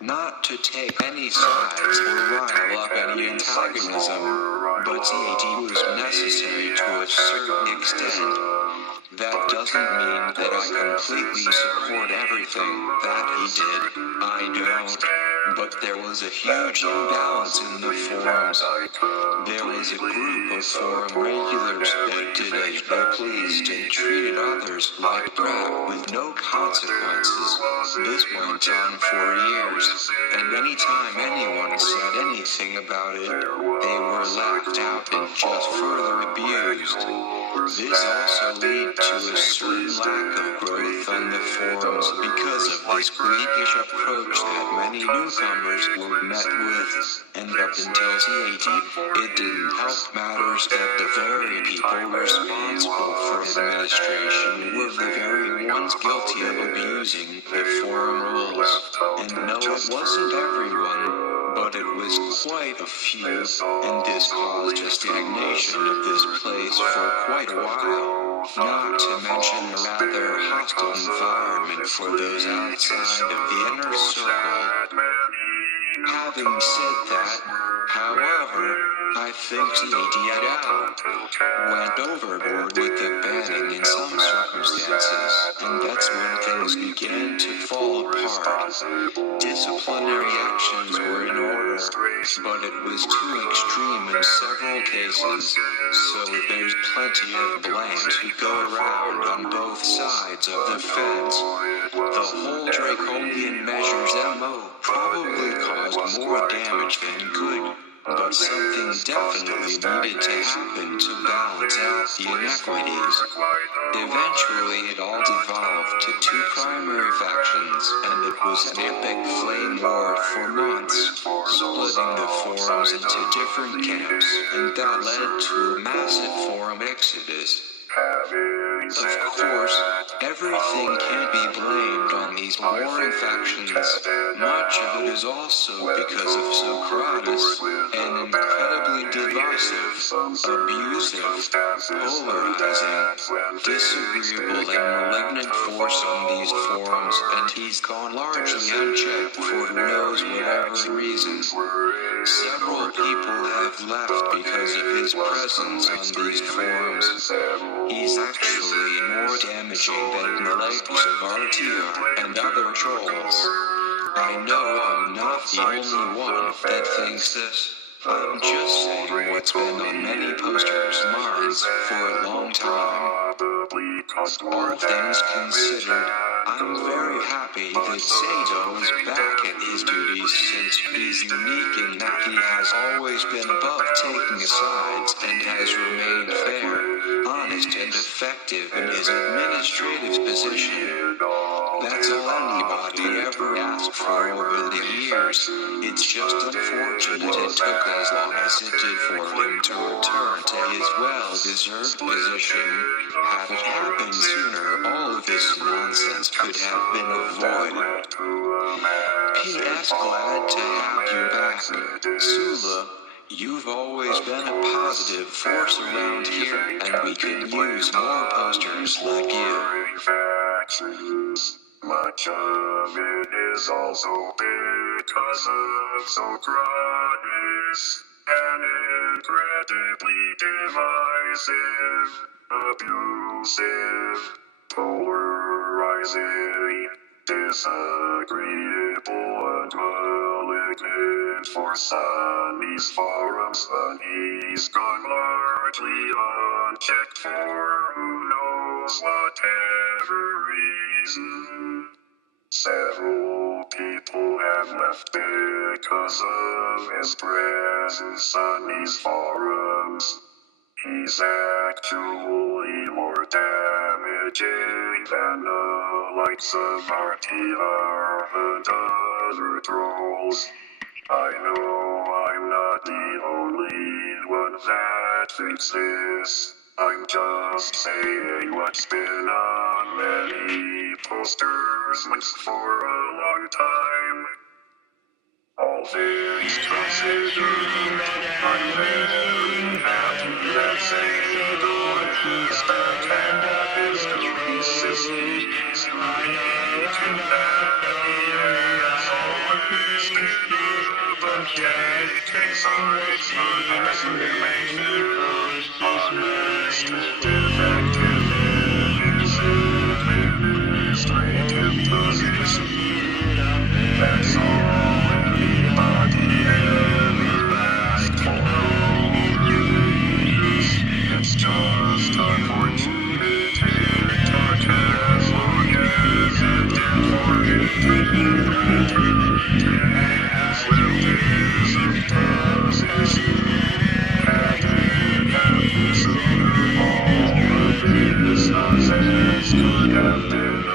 Not to take any sides or rile up any antagonism, but CAT was necessary to a certain extent. That doesn't mean that I completely support everything that he did. I don't. But there was a huge imbalance in the forums. There was a group of forum regulars that did as they pleased and treated others like crap with no consequences. This went on for years, and anytime anyone said anything about it, they were laughed out and just further abused. This also led to a certain lack of growth on the forums because of this Greekish approach that many newcomers were met with. And up until CAT, it didn't help matters that the very people responsible for administration were the very ones guilty of abusing the forum rules. And no, it wasn't everyone, but it was quite a few, and this caused a stagnation of this place for quite a while, not to mention a rather hostile environment for those outside of the inner circle. Having said that, however, I think CAT went overboard with the banning in some circumstances, and that's when things began to fall apart. Disciplinary actions were in order, but it was too extreme in several cases, so there's plenty of blame to go around on both sides of the fence. The whole draconian measures MO probably caused more damage than good. But something definitely needed to happen to balance out the inequities. Eventually it all devolved to two primary factions, and it was an epic flame war for months, splitting the forums into different camps, and that led to a massive forum exodus. Of course, everything can't be blamed on these warring factions. Much of it is also because of Socrates, an incredibly divisive, abusive, polarizing, disagreeable and malignant force on these forums, and he's gone largely unchecked for who knows whatever reason. Several people have left because of his presence on these forums. He's actually more damaging than the likes of RTR and other trolls. I know I'm not the only one that thinks this. I'm just saying what's been on many posters' minds for a long time. All things considered, I'm very happy that Sato is back at his duties since he's unique in that he has always been above taking sides and has remained fair, honest and effective in his administrative position. That's all anybody ever asked for over the years. It's just unfortunate it took as long as it did for him to return to his well-deserved position. Had it happened sooner, all of this nonsense could have been avoided. P.S. Glad to have you back, Sula. You've always been a positive force around here, and we could use more posters like you. Much of it is also because of Socrates, an incredibly divisive, abusive, polarizing, disagreeable and malignant force on these forums, but he's gone largely unchecked for who knows whatever reason. Several people have left because of his presence on these forums. He's actually more damaging than the likes of RTR and other trolls. I know I'm not the only one that thinks this. I'm just saying what's been on many posters lists for a long time. All things considered, I'm very happy that Sato is back and at his duties. I know to that, that's all. taking sides, underestimation, honest defective in his administrative position. That's all anybody ever asked for is. It's just unfortunate it took as long as it did for him to his well-deserved position. Had it happened sooner, all of his nonsense could have been